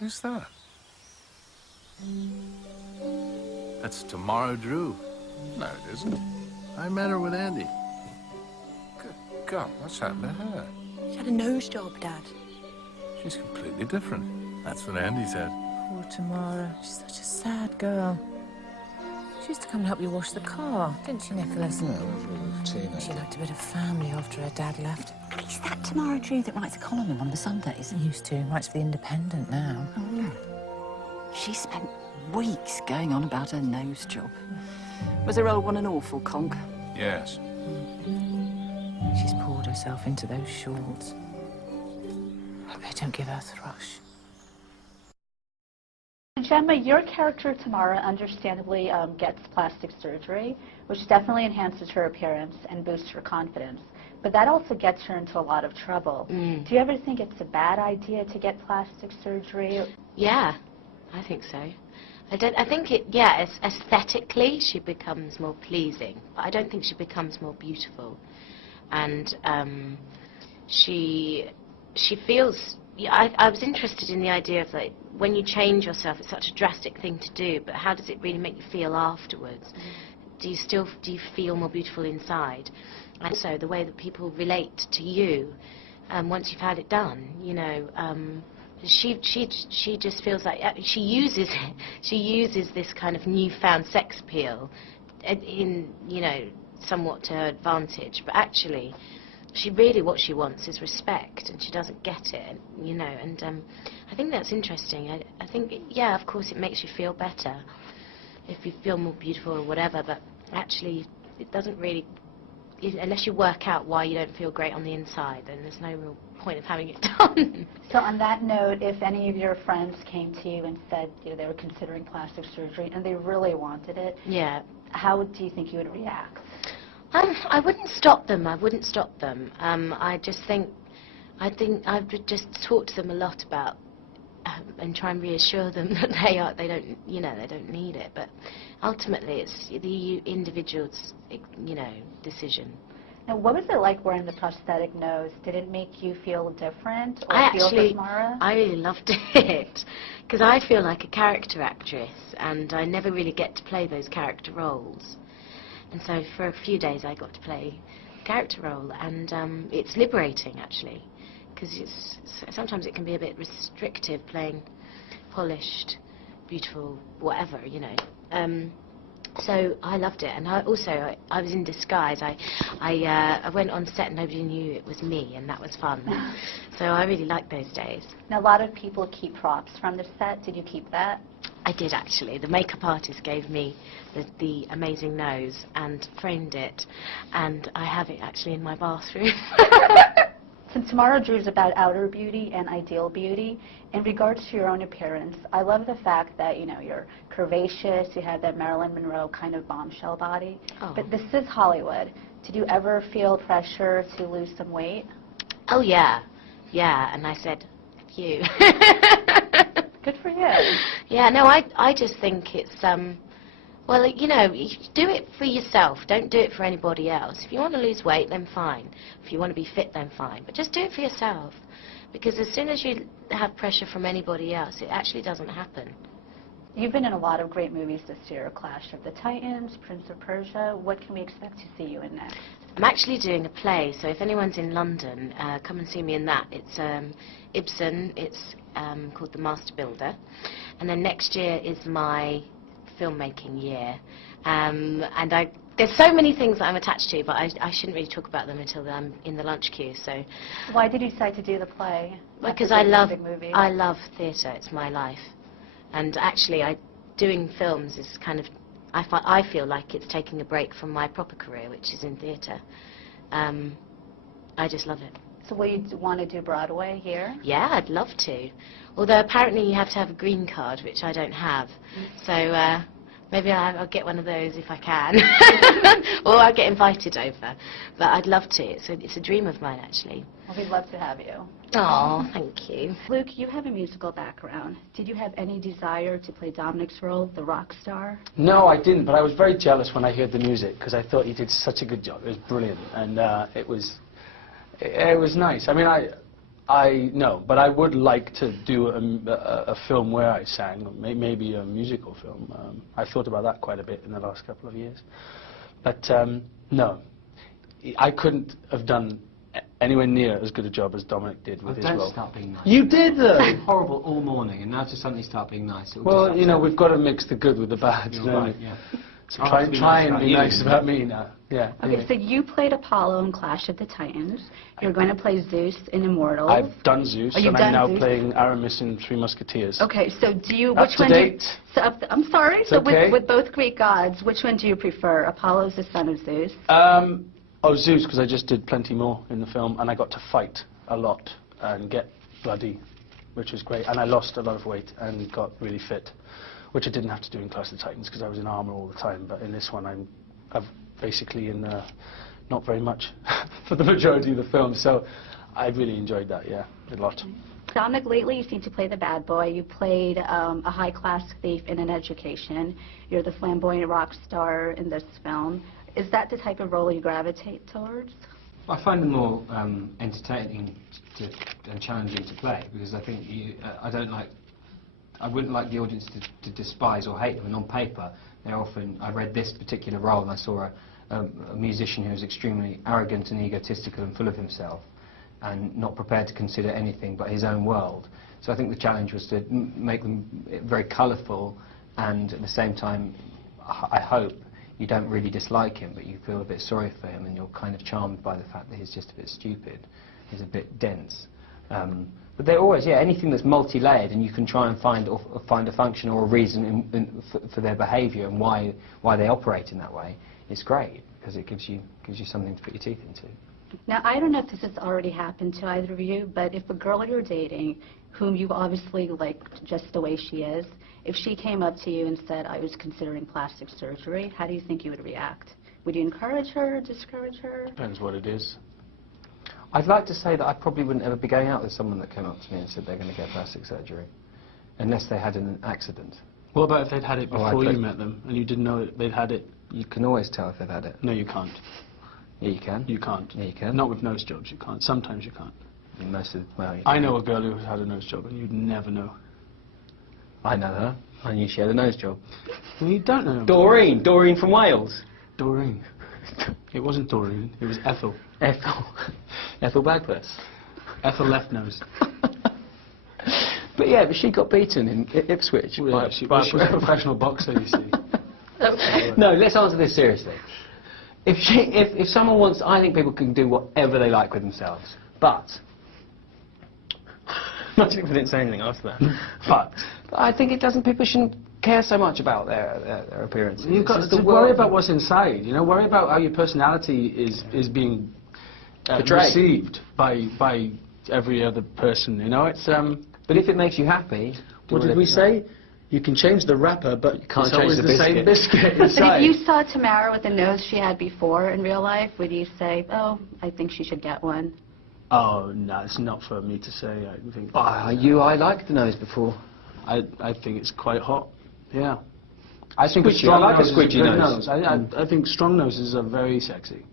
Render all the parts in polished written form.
Who's that? That's Tamara Drewe. No, it isn't. I met her with Andy. Good God, what's happened to her? She had a nose job, Dad. She's completely different. That's what Andy said. Poor Tamara. She's such a sad girl. She used to come and help you wash the car, didn't she, Nicholas? Yeah, it was really routine. She liked a bit of family after her dad left. Is that Tamara Drewe that writes a column in one of the Sundays? She used to. Writes for The Independent now. Oh, yeah. She spent weeks going on about her nose job. Was her old one an awful conk? Yes. She's poured herself into those shorts. Hope they don't give her thrush. Gemma, your character, Tamara, understandably gets plastic surgery, which definitely enhances her appearance and boosts her confidence. But that also gets her into a lot of trouble. Do you ever think it's a bad idea to get plastic surgery? Yeah, I think so. I think it, yeah, aesthetically she becomes more pleasing, but I don't think she becomes more beautiful. And she feels, yeah, I was interested in the idea of, like, when you change yourself, it's such a drastic thing to do, but how does it really make you feel afterwards? Do you feel more beautiful inside? And also the way that people relate to you once you've had it done, you know. She just feels like she uses this kind of newfound sex appeal in, you know, somewhat to her advantage, but actually what she wants is respect, and she doesn't get it, you know. And I think that's interesting. I think, yeah, of course it makes you feel better if you feel more beautiful or whatever, but actually it doesn't really, unless you work out why you don't feel great on the inside, then there's no real point of having it done. So on that note, if any of your friends came to you and said, you know, they were considering plastic surgery and they really wanted it, yeah, how do you think you would react? I wouldn't stop them. I wouldn't stop them. I think I would just talk to them a lot about and try and reassure them that they don't, you know, they don't need it. But ultimately, it's the individual's, you know, decision. Now, what was it like wearing the prosthetic nose? Did it make you feel different or I really loved it because I feel like a character actress, and I never really get to play those character roles. And so for a few days I got to play a character role, and it's liberating actually, because sometimes it can be a bit restrictive playing polished, beautiful, whatever, you know. So I loved it, and I was in disguise. I went on set and nobody knew it was me, and that was fun. So I really liked those days. Now, a lot of people keep props from the set. Did you keep that? I did, actually. The makeup artist gave me the amazing nose and framed it, and I have it actually in my bathroom. Since Tamara Drewe is about outer beauty and ideal beauty, in regards to your own appearance, I love the fact that, you know, you're curvaceous, you have that Marilyn Monroe kind of bombshell body. Oh. But this is Hollywood. Did you ever feel pressure to lose some weight? Oh, yeah. Yeah, and I said, F you. Good for you. Yeah, no, I just think it's, well, you know, you do it for yourself. Don't do it for anybody else. If you want to lose weight, then fine. If you want to be fit, then fine. But just do it for yourself. Because as soon as you have pressure from anybody else, it actually doesn't happen. You've been in a lot of great movies this year. Clash of the Titans, Prince of Persia. What can we expect to see you in next? I'm actually doing a play, so if anyone's in London, come and see me in that. It's Ibsen. It's called The Master Builder. And then next year is my filmmaking year. And there's so many things that I'm attached to, but I shouldn't really talk about them until I'm in the lunch queue. So why did you decide to do the play? Because I love theatre. It's my life. And actually, doing films is kind of, I feel like it's taking a break from my proper career, which is in theatre. I just love it. So will you want to do Broadway here? Yeah, I'd love to. Although apparently you have to have a green card, which I don't have. So maybe I'll get one of those if I can. Or I'll get invited over. But I'd love to. It's a dream of mine, actually. Well, we'd love to have you. Oh, thank you. Luke, you have a musical background. Did you have any desire to play Dominic's role, the rock star? No, I didn't, but I was very jealous when I heard the music, because I thought he did such a good job. It was brilliant, and it was nice. I mean, No, but I would like to do a film where I sang, maybe a musical film. I thought about that quite a bit in the last couple of years. But no, I couldn't have done anywhere near as good a job as Dominic did with his role. Don't start being nice. You did, though! You've been horrible all morning, and now to suddenly start being nice. Well, you know, we've got to mix the good with the bad. You're right, yeah. So try and be nice about me now. Yeah. Okay, Anyway. so you played Apollo in Clash of the Titans. You're going to play Zeus in Immortals. I've done Zeus, Oh, you've and I'm now done Zeus? playing Aramis in Three Musketeers. Okay, so do you, Up which to one do you, date. so I'm sorry, It's so okay. with both Greek gods, which one do you prefer? Apollo's the son of Zeus? Oh, Zeus, because I just did plenty more in the film, and I got to fight a lot and get bloody, which was great. And I lost a lot of weight and got really fit, which I didn't have to do in Clash of the Titans because I was in armour all the time. But in this one, I'm basically in not very much for the majority of the film. So I really enjoyed that, yeah, a lot. Dominic, lately you seem to play the bad boy. You played a high-class thief in An Education. You're the flamboyant rock star in this film. Is that the type of role you gravitate towards? I find them more entertaining and challenging to play, because I think I wouldn't like the audience to despise or hate them. And on paper, they're often, I read this particular role and I saw a musician who was extremely arrogant and egotistical and full of himself and not prepared to consider anything but his own world. So I think the challenge was to make them very colourful, and at the same time, I hope you don't really dislike him, but you feel a bit sorry for him, and you're kind of charmed by the fact that he's just a bit stupid, he's a bit dense. But they're always, yeah, anything that's multi-layered, and you can try and find a function or a reason for their behaviour and why they operate in that way. It's great because it gives you something to put your teeth into. Now, I don't know if this has already happened to either of you, but if a girl you're dating, whom you obviously like just the way she is, if she came up to you and said, I was considering plastic surgery, how do you think you would react? Would you encourage her, discourage her? Depends what it is. I'd like to say that I probably wouldn't ever be going out with someone that came up to me and said they're going to get plastic surgery, unless they had an accident. What about if they'd had it Oh, before you met them, and you didn't know they'd had it? You can always tell if they've had it. No, you can't. Yeah, you can. You can't. Yeah, you can. Not with nose jobs, you can't. Sometimes you can't. In most of, well, I know a girl who had a nose job, and you'd never know. I know her. I knew she had a nose job. Well, you don't know. Doreen from Wales. Doreen. It wasn't Doreen, it was Ethel. Ethel Bagpuss. Ethel left nose. But yeah, but she got beaten in Ipswich. Well, yeah, she was a professional boxer, you see. No, let's answer this seriously. If someone wants, I think people can do whatever they like with themselves. But imagine if I didn't say anything after that. But I think people shouldn't care so much about their appearance. You've got to worry about what's inside. You know, worry about how your personality is being received by every other person. You know, it's. But if it makes you happy, What did we say? You can change the wrapper, but you can't it's change always the same biscuit. biscuit But inside. if you saw Tamara with the nose she had before in real life, would you say, oh, I think she should get one? Oh, no, it's not for me to say. I think. I liked the nose before. I think it's quite hot. Yeah. I think I like a squidgy nose. I think strong noses are very sexy.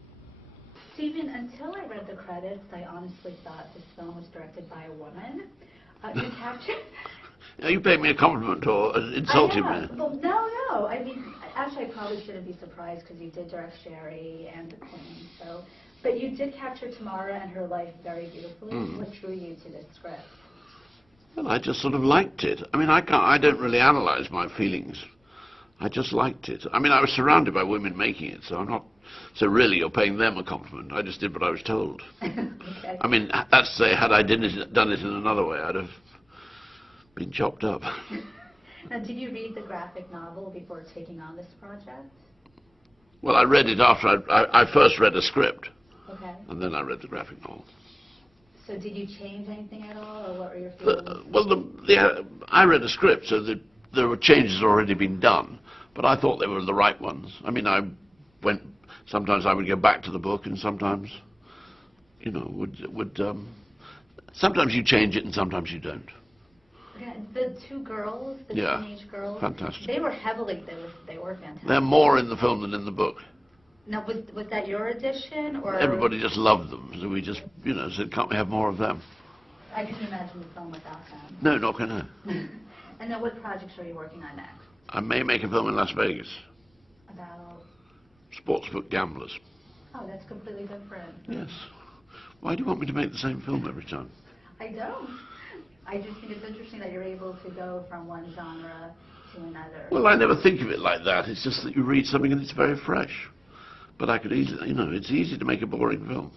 Stephen, until I read the credits, I honestly thought this film was directed by a woman. You captured... Are you paying me a compliment or insulting me? Well, no. I mean, actually, I probably shouldn't be surprised because you did direct Sherry and The Queen. So, but you did capture Tamara and her life very beautifully. What drew you to this script? Well, I just sort of liked it. I mean, I don't really analyse my feelings. I just liked it. I mean, I was surrounded by women making it, so I'm not... So really, you're paying them a compliment. I just did what I was told. Okay. I mean, that's to say, had I done it in another way, I'd have been chopped up. Now, did you read the graphic novel before taking on this project? Well, I read it after I first read a script. Okay. And then I read the graphic novel. So did you change anything at all, or what were your feelings? Well, I read a script, so there were changes already been done, but I thought they were the right ones. I mean, sometimes I would go back to the book, and sometimes, you know, sometimes you change it and sometimes you don't. Yeah, the two girls, the teenage girls, fantastic. they were they were fantastic. They're more in the film than in the book. Now, was that your addition, or? Everybody just loved them, so we just, you know, said, can't we have more of them? I couldn't imagine the film without them. No, not gonna. And then what projects are you working on next? I may make a film in Las Vegas. About... Sportsbook gamblers. Oh, that's completely different. Yes. Why do you want me to make the same film every time? I don't. I just think it's interesting that you're able to go from one genre to another. Well, I never think of it like that. It's just that you read something and it's very fresh. But I could easily, you know, it's easy to make a boring film.